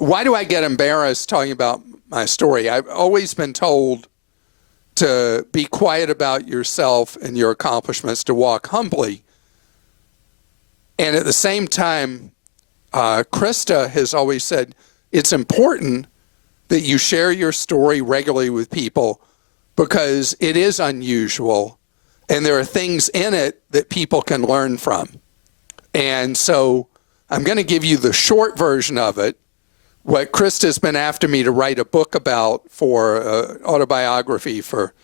why do I get embarrassed talking about my story? I've always been told to be quiet about yourself and your accomplishments, to walk humbly. And at the same time, Krista has always said it's important that you share your story regularly with people because it is unusual and there are things in it that people can learn from. And so I'm going to give you the short version of it. What Krista's been after me to write a book about for autobiography for,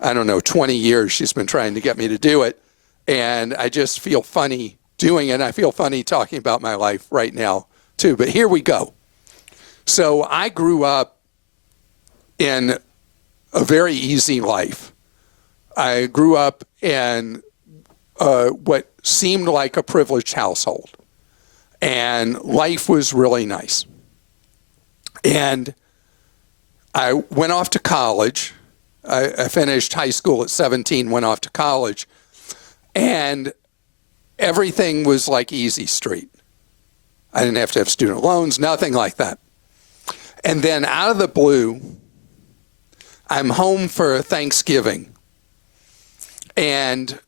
20 years. She's been trying to get me to do it. And I just feel funny doing it. I feel funny talking about my life right now, too. But here we go. So I grew up in a very easy life. I grew up in what seemed like a privileged household. And life was really nice. And I went off to college. I finished high school at 17, went off to college. And everything was like easy street. I didn't have to have student loans, nothing like that. And then out of the blue, I'm home for Thanksgiving. And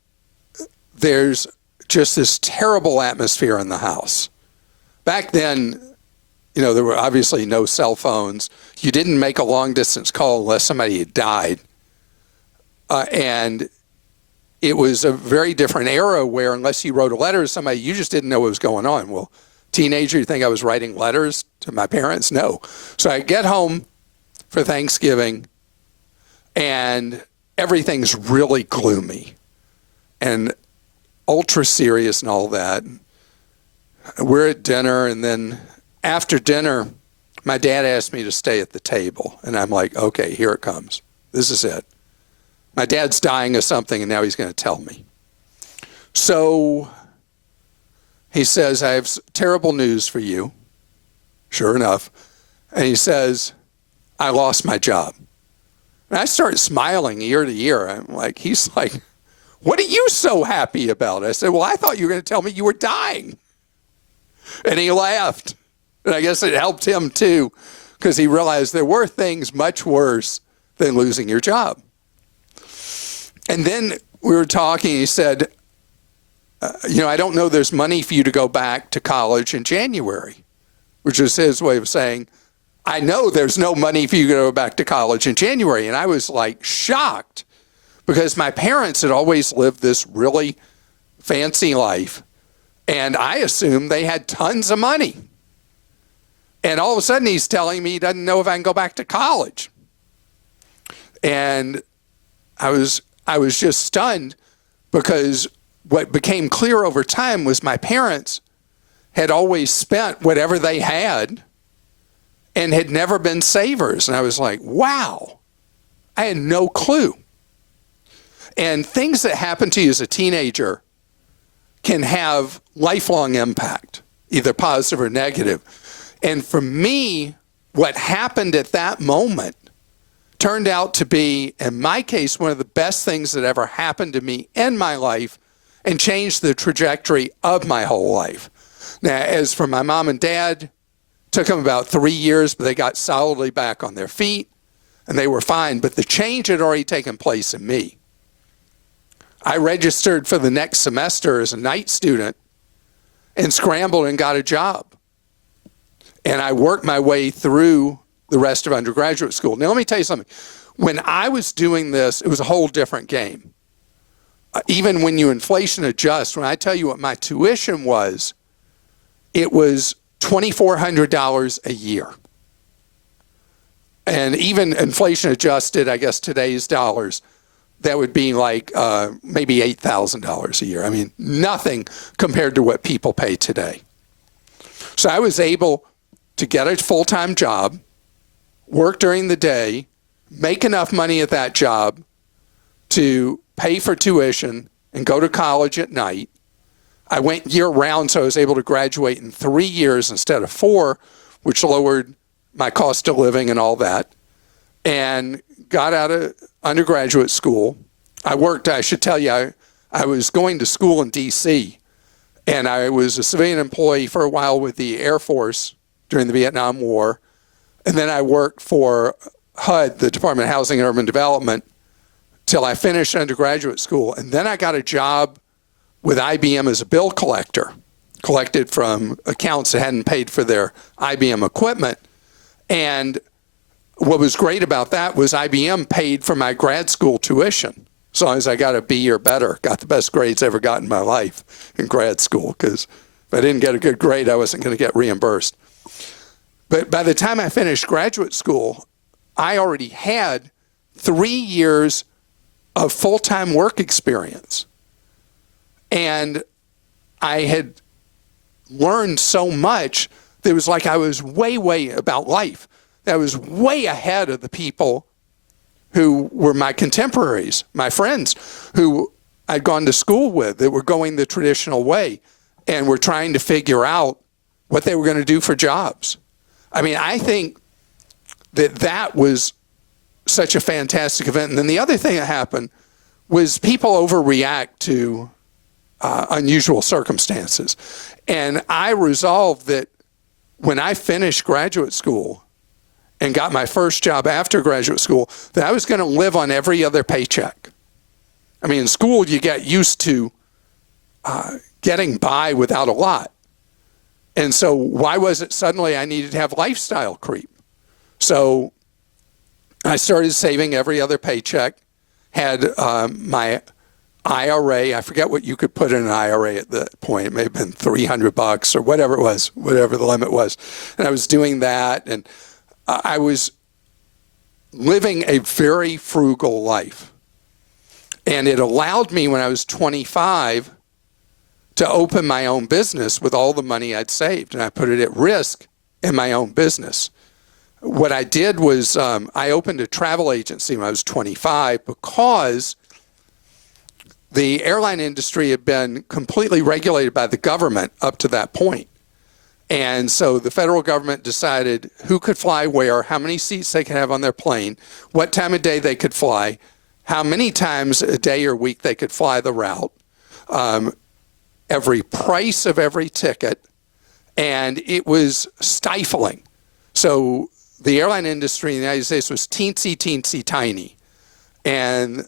there's just this terrible atmosphere in the house. Back then, there were obviously no cell phones. You didn't make a long distance call unless somebody had died. And it was a very different era where unless you wrote a letter to somebody, you just didn't know what was going on. Well, teenager, you think I was writing letters to my parents? No. So I get home for Thanksgiving and everything's really gloomy and ultra serious and all that. We're at dinner, and then after dinner, my dad asked me to stay at the table. And I'm like, okay, here it comes. This is it. My dad's dying of something, and now he's going to tell me. So he says, I have terrible news for you. Sure enough. And he says, I lost my job. And I start smiling ear to ear. I'm like, he's like, what are you so happy about? I said, well, I thought you were going to tell me you were dying. And he laughed. And I guess it helped him too, because he realized there were things much worse than losing your job. And then we were talking, he said, I don't know there's money for you to go back to college in January, which is his way of saying, I know there's no money for you to go back to college in January. And I was like shocked because my parents had always lived this really fancy life. And I assumed they had tons of money. And all of a sudden he's telling me he doesn't know if I can go back to college. And I was just stunned because what became clear over time was my parents had always spent whatever they had and had never been savers. And I was like, wow, I had no clue. And things that happen to you as a teenager can have lifelong impact, either positive or negative. And for me, what happened at that moment turned out to be, in my case, one of the best things that ever happened to me in my life and changed the trajectory of my whole life. Now, as for my mom and dad, it took them about 3 years, but they got solidly back on their feet and they were fine. But the change had already taken place in me. I registered for the next semester as a night student and scrambled and got a job. And I worked my way through the rest of undergraduate school. Now, let me tell you something. When I was doing this, it was a whole different game. Even when you inflation adjust, when I tell you what my tuition was, it was $2,400 a year. And even inflation adjusted, I guess today's dollars, that would be like maybe $8,000 a year. I mean, nothing compared to what people pay today. So I was able to get a full-time job, work during the day, make enough money at that job to pay for tuition and go to college at night. I went year-round, so I was able to graduate in 3 years instead of 4, which lowered my cost of living and all that, and got out of undergraduate school. I worked, I should tell you, I was going to school in D.C., and I was a civilian employee for a while with the Air Force during the Vietnam War. And then I worked for HUD, the Department of Housing and Urban Development, till I finished undergraduate school. And then I got a job with IBM as a bill collector, collected from accounts that hadn't paid for their IBM equipment. And what was great about that was IBM paid for my grad school tuition, as long as I got a B or better. Got the best grades I ever got in my life in grad school, because if I didn't get a good grade, I wasn't going to get reimbursed. But by the time I finished graduate school, I already had 3 years of full-time work experience. And I had learned so much that it was like I was way about life. I was way ahead of the people who were my contemporaries, my friends who I'd gone to school with, that were going the traditional way and were trying to figure out what they were going to do for jobs. I mean, I think that was such a fantastic event. And then the other thing that happened was people overreact to unusual circumstances. And I resolved that when I finished graduate school and got my first job after graduate school, that I was going to live on every other paycheck. I mean, in school, you get used to getting by without a lot. And so why was it suddenly I needed to have lifestyle creep? So I started saving every other paycheck, had my IRA. I forget what you could put in an IRA at that point. It may have been $300 or whatever it was, whatever the limit was. And I was doing that, and I was living a very frugal life. And it allowed me, when I was 25, to open my own business with all the money I'd saved. And I put it at risk in my own business. What I did was I opened a travel agency when I was 25, because the airline industry had been completely regulated by the government up to that point. And so the federal government decided who could fly where, how many seats they could have on their plane, what time of day they could fly, how many times a day or week they could fly the route, every price of every ticket, and it was stifling. So the airline industry in the United States was teensy tiny. And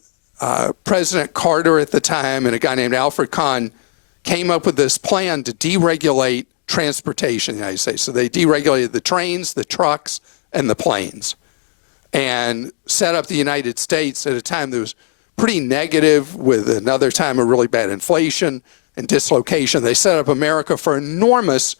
President Carter at the time and a guy named Alfred Kahn came up with this plan to deregulate transportation in the United States. So they deregulated the trains, the trucks, and the planes, and set up the United States at a time that was pretty negative, with another time of really bad inflation and dislocation. They set up America for enormous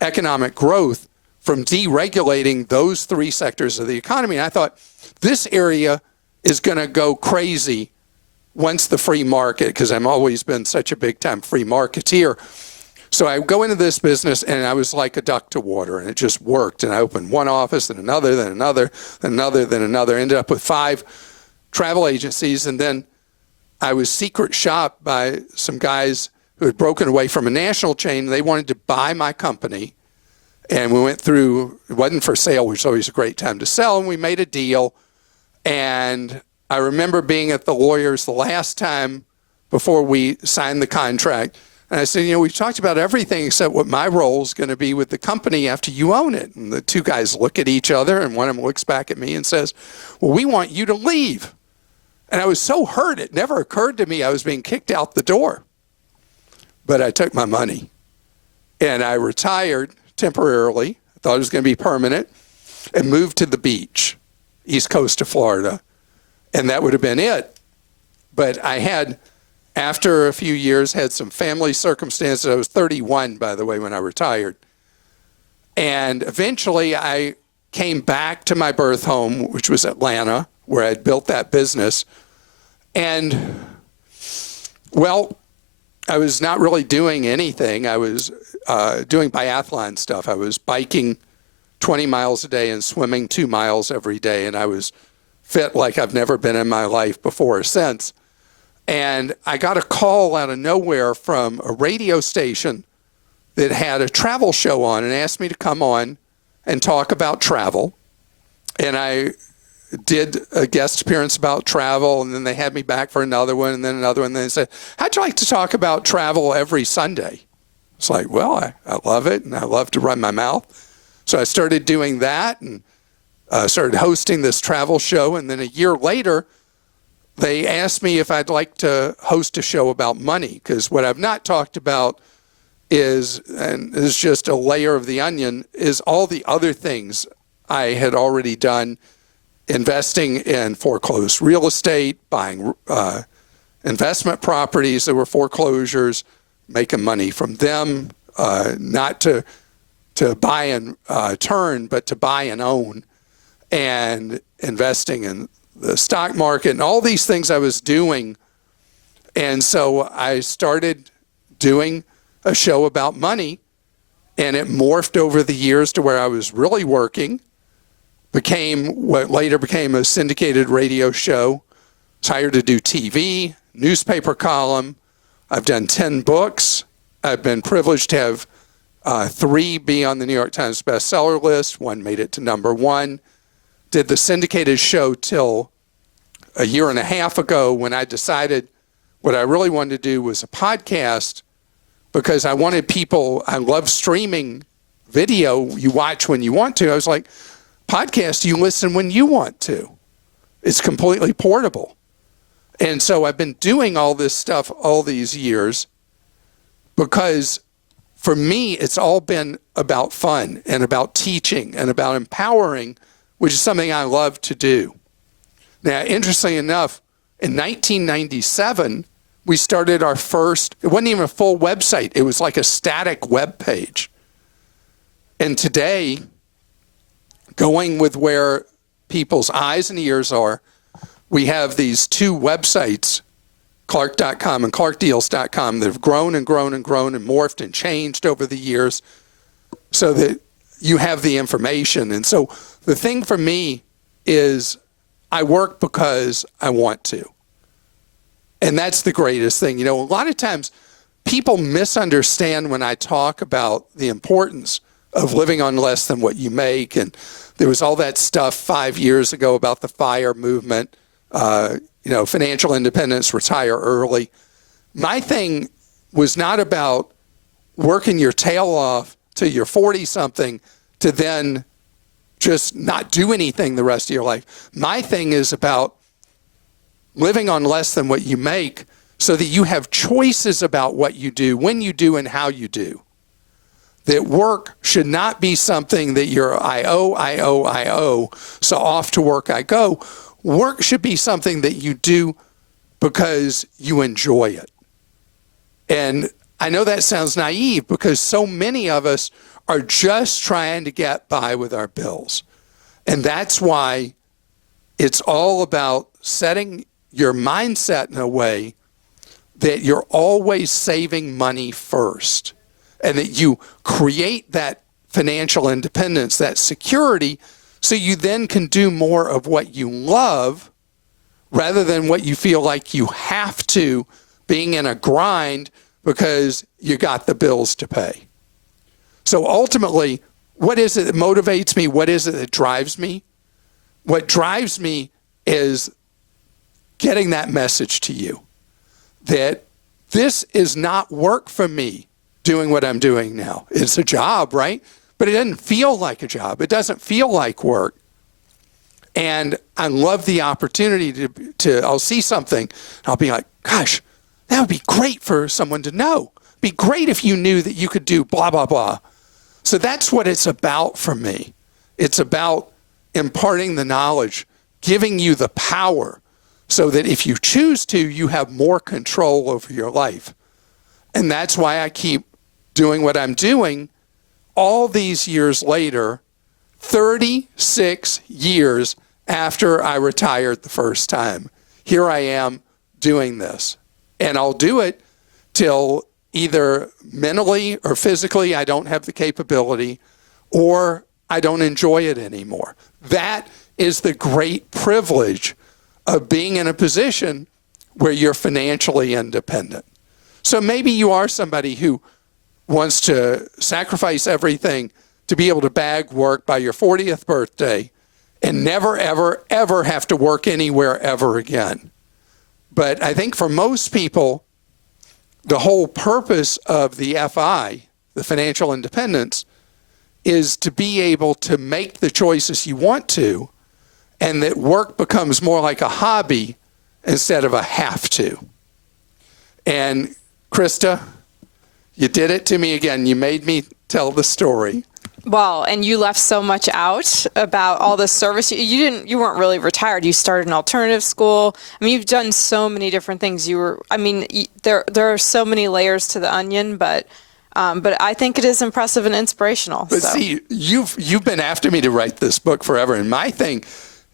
economic growth from deregulating those three sectors of the economy. And I thought, this area is going to go crazy once the free market, because I've always been such a big-time free marketeer. So I go into this business, and I was like a duck to water, and it just worked. And I opened one office, then another, then another, then another, then another. Ended up with 5 travel agencies, and then I was secret shopped by some guys who had broken away from a national chain. They wanted to buy my company, and we went through. It wasn't for sale, which is always a great time to sell, and we made a deal. And I remember being at the lawyers the last time before we signed the contract. And I said, we've talked about everything except what my role is going to be with the company after you own it. And the 2 guys look at each other, and one of them looks back at me and says, well, we want you to leave. And I was so hurt, it never occurred to me I was being kicked out the door. But I took my money, and I retired temporarily. I thought it was going to be permanent, and moved to the beach, east coast of Florida. And that would have been it. But I had, after a few years, had some family circumstances. I was 31, by the way, when I retired. And eventually I came back to my birth home, which was Atlanta, where I'd built that business. And, well, I was not really doing anything. I was doing biathlon stuff. I was biking 20 miles a day and swimming 2 miles every day. And I was fit like I've never been in my life before or since. And I got a call out of nowhere from a radio station that had a travel show on and asked me to come on and talk about travel. And I did a guest appearance about travel, and then they had me back for another one, and then another one. And then they said, how'd you like to talk about travel every Sunday? It's like, well, I love it, and I love to run my mouth. So I started doing that and started hosting this travel show. And then a year later, they asked me if I'd like to host a show about money, because what I've not talked about is, and is just a layer of the onion, is all the other things I had already done, investing in foreclosed real estate, buying investment properties that were foreclosures, making money from them, not to buy and turn, but to buy and own, and investing in the stock market and all these things I was doing. And so I started doing a show about money, and it morphed over the years to where I was really working, became what later became a syndicated radio show, was hired to do TV, newspaper column. I've done 10 books. I've been privileged to have 3 be on the New York Times bestseller list. 1 made it to #1. Did the syndicated show till a year and a half ago, when I decided what I really wanted to do was a podcast, because I wanted people, I love streaming video, you watch when you want to. I was like, podcast, you listen when you want to. It's completely portable. And so I've been doing all this stuff all these years because for me, it's all been about fun and about teaching and about empowering, which is something I love to do. Now, interestingly enough, in 1997, we started our first, it wasn't even a full website. It was like a static web page. And today, going with where people's eyes and ears are, we have these 2 websites, Clark.com and ClarkDeals.com, that have grown and grown and grown and morphed and changed over the years so that you have the information. And so the thing for me is I work because I want to. And that's the greatest thing. You know, a lot of times people misunderstand when I talk about the importance of living on less than what you make. And there was all that stuff 5 years ago about the FIRE movement, financial independence, retire early. My thing was not about working your tail off till you're 40-something to then just not do anything the rest of your life. My thing is about living on less than what you make so that you have choices about what you do, when you do, and how you do. That work should not be something that you're, I owe, so off to work I go. Work should be something that you do because you enjoy it. And I know that sounds naive because so many of us are just trying to get by with our bills. And that's why it's all about setting your mindset in a way that you're always saving money first, and that you create that financial independence, that security, so you then can do more of what you love rather than what you feel like you have to, being in a grind because you got the bills to pay. So ultimately, what is it that motivates me? What is it that drives me? What drives me is getting that message to you that this is not work for me doing what I'm doing now. It's a job, right? But it doesn't feel like a job. It doesn't feel like work. And I love the opportunity to I'll see something, and I'll be like, gosh, that would be great for someone to know. It'd be great if you knew that you could do blah, blah, blah. So that's what it's about for me. It's about imparting the knowledge, giving you the power so that if you choose to, you have more control over your life. And that's why I keep doing what I'm doing all these years later, 36 years after I retired the first time. Here I am doing this. And I'll do it till either mentally or physically I don't have the capability, or I don't enjoy it anymore. That is the great privilege of being in a position where you're financially independent. So maybe you are somebody who wants to sacrifice everything to be able to bag work by your 40th birthday and never, ever, ever have to work anywhere ever again. But I think for most people, the whole purpose of the FI, the financial independence, is to be able to make the choices you want to, and that work becomes more like a hobby instead of a have to. And Krista, you did it to me again. You made me tell the story. Well, and you left so much out about all the service. You weren't really retired. You started an alternative school. I mean, you've done so many different things. There are so many layers to the onion, but I think it is impressive and inspirational. But see, you've been after me to write this book forever, and my thing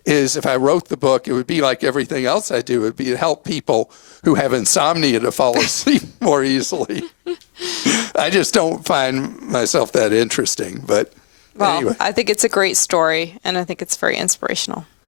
is, if I wrote the book, it would be like everything else I do. It would be to help people who have insomnia to fall asleep more easily. I just don't find myself that interesting. But well, anyway. I think it's a great story, and I think it's very inspirational.